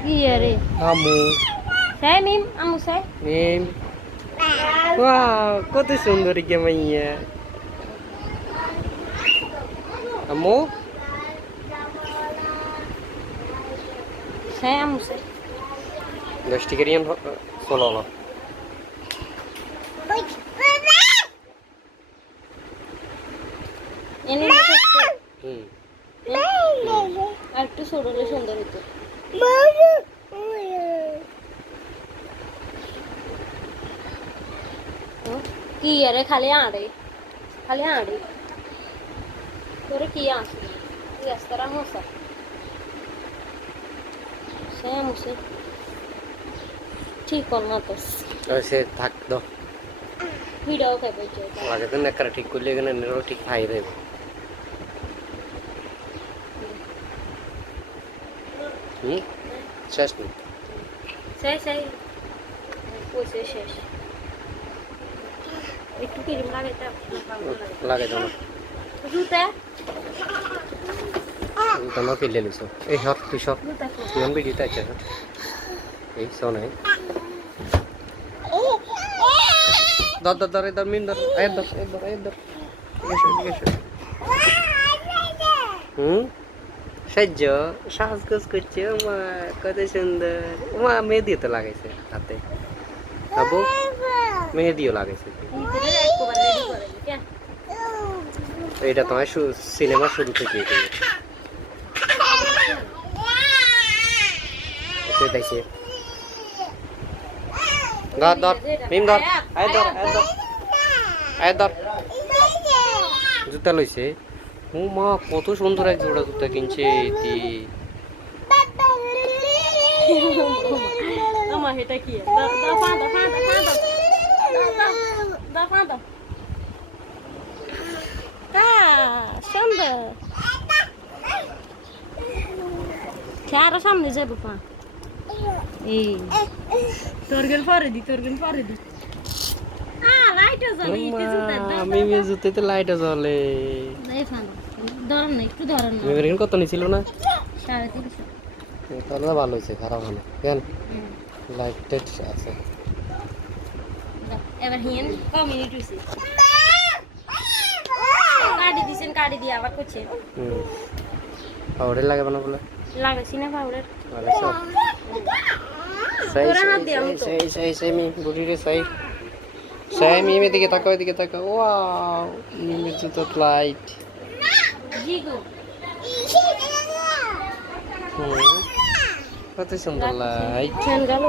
Iya re. Kamu. Saya Mim, kamu saya. Mim. Wow, kok tuh সুন্দর ke Maya. Kamu? Saya kamu saya. 10 tiga rian solo lo. Ini দেখতে Hmm. আর একটু ছোট হলে সুন্দর হতো। কি আরে খালি আড়ে তোরে কি আসে কি আস্তারা হসা সে মুসে ঠিক কর না তো সে থাক দাও ভিডিও খাবে যে লাগে তো না ঠিক করলে এখানে নেরো ঠিক খাই দেবে শেষ নেই সেই পয়সা শেষ একটু ক্রিম লাগাইতে লাগে দাও না জুতা তোমার ফেলে লিছো এই হট তুই সব জুতা তুই আমি দিতে আছে এই শোনাই দর মিন দর এদর এসো সাহায্য সাজগোজ করছে মা কত সুন্দর মা মেহেদি তো লাগাইছে হাতে আবু মেহেদিও লাগাইছে এটা তোমার সিনেমা শুরু থেকে দেখছে ধর মিম ধর আয় ধর জুতা লইছে ও মা কত সুন্দর এক জোড়া জুতা কিনছে আমার এটা কি সুন্দর আরো সামনে যাবো পা এই তোরগেল পরে দি মিমের জুতাতে লাইটও জ্বলে মিমের কত নিছিল না 350 তাহলে ভালো হয়েছে খারাপ হলো কেন লাইট টাইট আছে এবার হিয়েন কমিউনিটি হইছে কাটি দিয়ে আবার করছে পাউডার লাগাবো না বলে লাগাইছি না পাউডার লাগাইছো সেই মি বুড়ি রে সেই মিমের দিকে তাকাও ওয়াও মিমের জুতো লাইট জিগো কত সুন্দর লাইট ফ্যান গেল